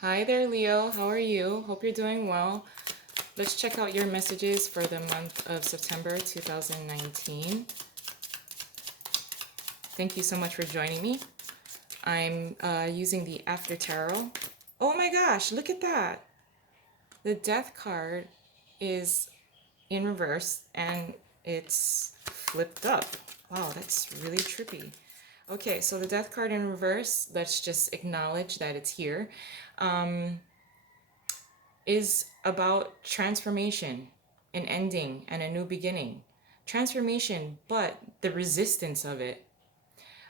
Hi there, Leo. How are you? Hope you're doing well. Let's check out your messages for the month of September 2019. Thank you so much for joining me. I'm using the After Tarot. Oh my gosh, look at that. The Death card is in reverse and it's flipped up. Wow, that's really trippy. Okay, so the Death card in reverse, let's just acknowledge that it's here. Is about transformation, an ending, and a new beginning. Transformation, but the resistance of it.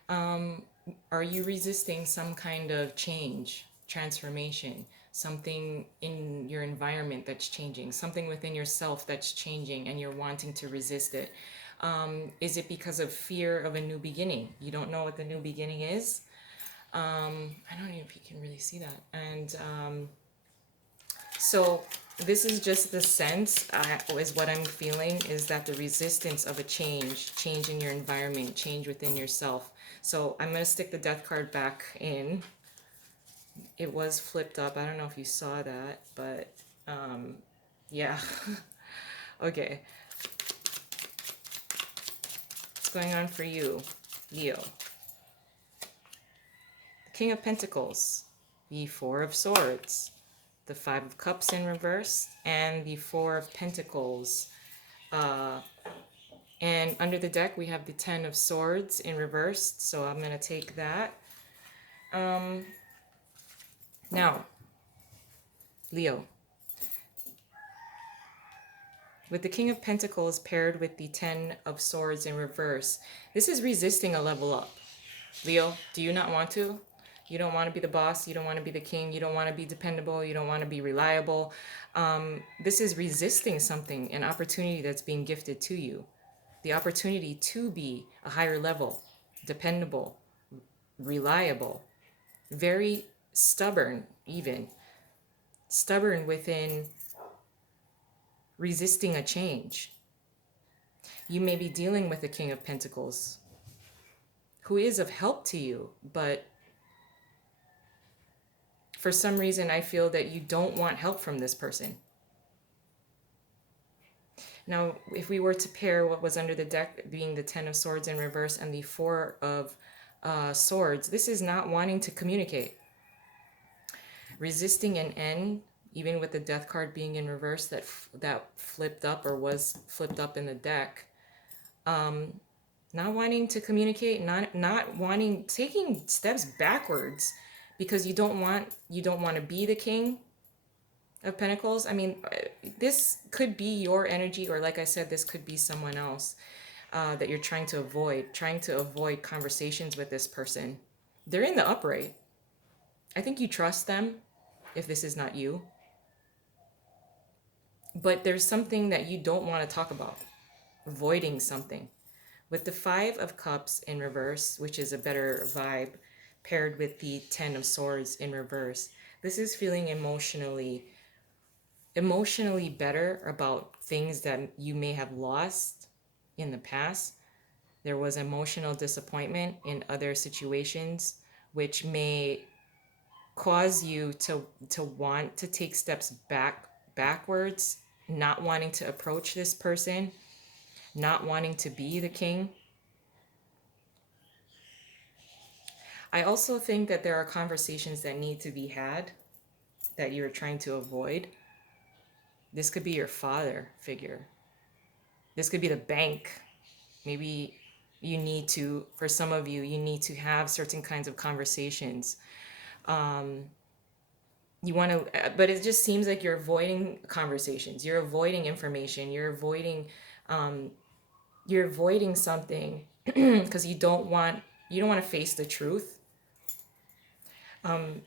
Are you resisting some kind of change, transformation, something in your environment that's changing, something within yourself that's changing, and you're wanting to resist it? Is it because of fear of a new beginning? You don't know what the new beginning is? I don't know if you can really see that. And so this is just the sense, is what I'm feeling, is that the resistance of a change in your environment, change within yourself. So I'm going to stick the death card back in. It was flipped up. I don't know if you saw that, but yeah. Okay. What's going on for you, Leo? King of Pentacles, the Four of Swords, the Five of Cups in reverse, and the Four of Pentacles. And under the deck, we have the Ten of Swords in reverse, so I'm going to take that. Now, Leo, with the King of Pentacles paired with the Ten of Swords in reverse, this is resisting a level up. Leo, do you not want to? You don't want to be the boss. You don't want to be the king. You don't want to be dependable. You don't want to be reliable. This is resisting something, an opportunity that's being gifted to you. The opportunity to be a higher level, dependable, reliable, very stubborn, even stubborn within resisting a change. You may be dealing with the King of Pentacles, who is of help to you, but for some reason I feel that you don't want help from this person. Now, if we were to pair what was under the deck being the Ten of Swords in reverse and the Four of Swords, this is not wanting to communicate. Resisting an end, even with the Death card being in reverse, that flipped up or was flipped up in the deck. Not wanting to communicate, not wanting, taking steps backwards because you don't want to be the King of Pentacles. I mean, this could be your energy, or like I said, this could be someone else that you're trying to avoid conversations with this person. They're in the upright. I think you trust them if this is not you. But there's something that you don't want to talk about, avoiding something. With the Five of Cups in reverse, which is a better vibe, paired with the Ten of Swords in reverse, this is feeling emotionally better about things that you may have lost in the past. There was emotional disappointment in other situations, which may cause you to want to take steps backwards, not wanting to approach this person, not wanting to be the king. I also think that there are conversations that need to be had that you're trying to avoid. This could be your father figure. This could be the bank. Maybe you need to, for some of you, you need to have certain kinds of conversations. You want to, but it just seems like you're avoiding conversations. You're avoiding information. You're avoiding something because you don't want to face the truth.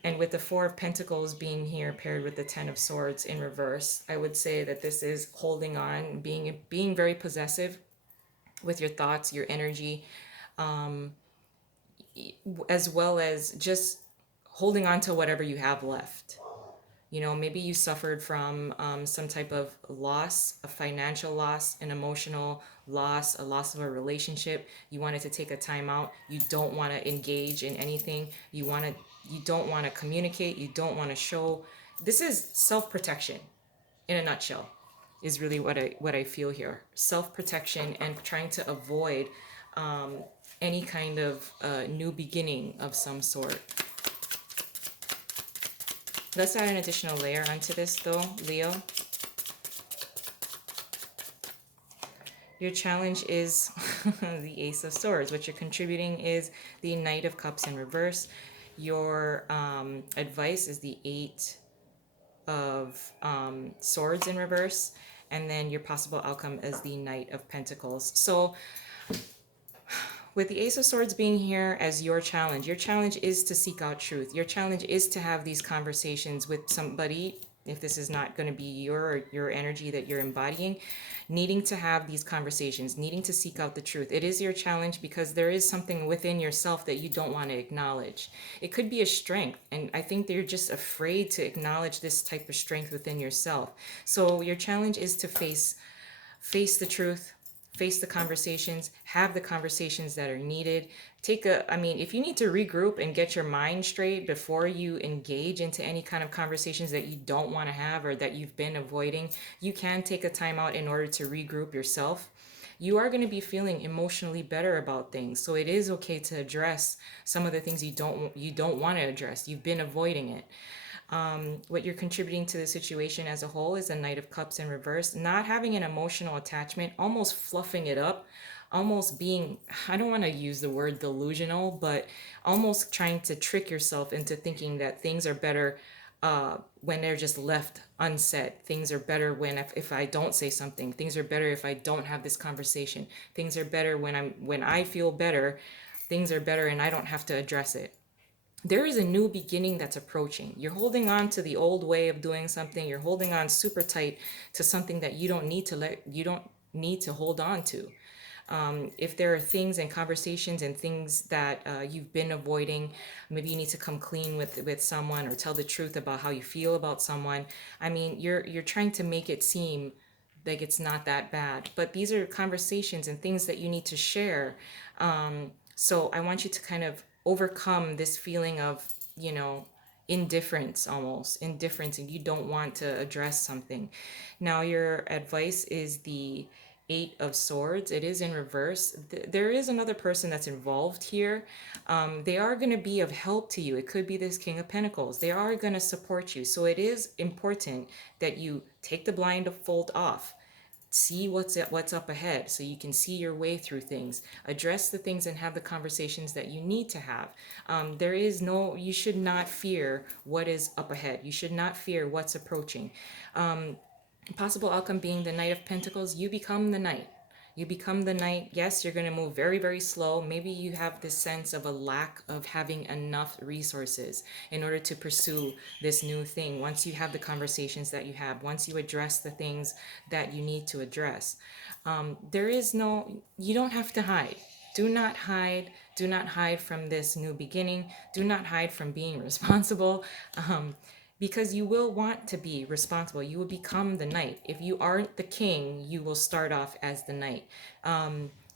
And with the Four of Pentacles being here paired with the Ten of Swords in reverse, I would say that this is holding on, being very possessive with your thoughts, your energy, as well as just holding on to whatever you have left. Maybe you suffered from some type of loss, a financial loss, an emotional loss, a loss of a relationship. You wanted to take a time out. You don't want to engage in anything. You want to You don't want to communicate. You don't want to show. This is self-protection in a nutshell, is really what I feel here. Self-protection and trying to avoid any kind of new beginning of some sort. Let's add an additional layer onto this though, Leo. Your challenge is the Ace of Swords. What you're contributing is the Knight of Cups in reverse. Your advice is the Eight of Swords in reverse. And then your possible outcome is the Knight of Pentacles. So with the Ace of Swords being here as your challenge is to seek out truth. Your challenge is to have these conversations with somebody, if this is not going to be your energy that you're embodying, needing to have these conversations, needing to seek out the truth. It is your challenge because there is something within yourself that you don't want to acknowledge. It could be a strength, and I think that you're just afraid to acknowledge this type of strength within yourself. So your challenge is to face the truth, face the conversations, have the conversations that are needed. If you need to regroup and get your mind straight before you engage into any kind of conversations that you don't want to have or that you've been avoiding, you can take a time out in order to regroup yourself. You are going to be feeling emotionally better about things. So it is okay to address some of the things you don't want to address. You've been avoiding it. What you're contributing to the situation as a whole is a Knight of Cups in reverse, not having an emotional attachment, almost fluffing it up, almost being, I don't want to use the word delusional, but almost trying to trick yourself into thinking that things are better when they're just left unsaid. Things are better if I don't say something. Things are better if I don't have this conversation. Things are better when I feel better. Things are better and I don't have to address it. There is a new beginning that's approaching. You're holding on to the old way of doing something. You're holding on super tight to something that you don't need to hold on to. If there are things and conversations and things that you've been avoiding, maybe you need to come clean with someone or tell the truth about how you feel about someone. I mean, you're trying to make it seem like it's not that bad, but these are conversations and things that you need to share. So I want you to kind of overcome this feeling of, indifference, almost indifference, and you don't want to address something. Now, your advice is the Eight of Swords. It is in reverse. There is another person that's involved here. They are going to be of help to you. It could be this King of Pentacles. They are going to support you. So it is important that you take the blindfold off, see what's up ahead so you can see your way through things, address the things and have the conversations that you need to have. You should not fear what is up ahead. You should not fear what's approaching. Possible outcome being the Knight of Pentacles. You become the Knight. You become the Knight. Yes, you're going to move very, very slow. Maybe you have this sense of a lack of having enough resources in order to pursue this new thing. Once you have the conversations that you have, once you address the things that you need to address, you don't have to hide. Do not hide. Do not hide from this new beginning. Do not hide from being responsible. Because you will want to be responsible. You will become the Knight. If you aren't the king, you will start off as the Knight.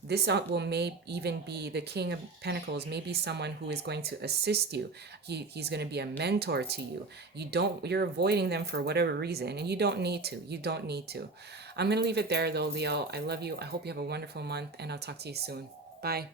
This may even be the King of Pentacles, maybe someone who is going to assist you. He's going to be a mentor to you. You're avoiding them for whatever reason, and you don't need to. You don't need to. I'm going to leave it there though, Leo. I love you. I hope you have a wonderful month, and I'll talk to you soon. Bye.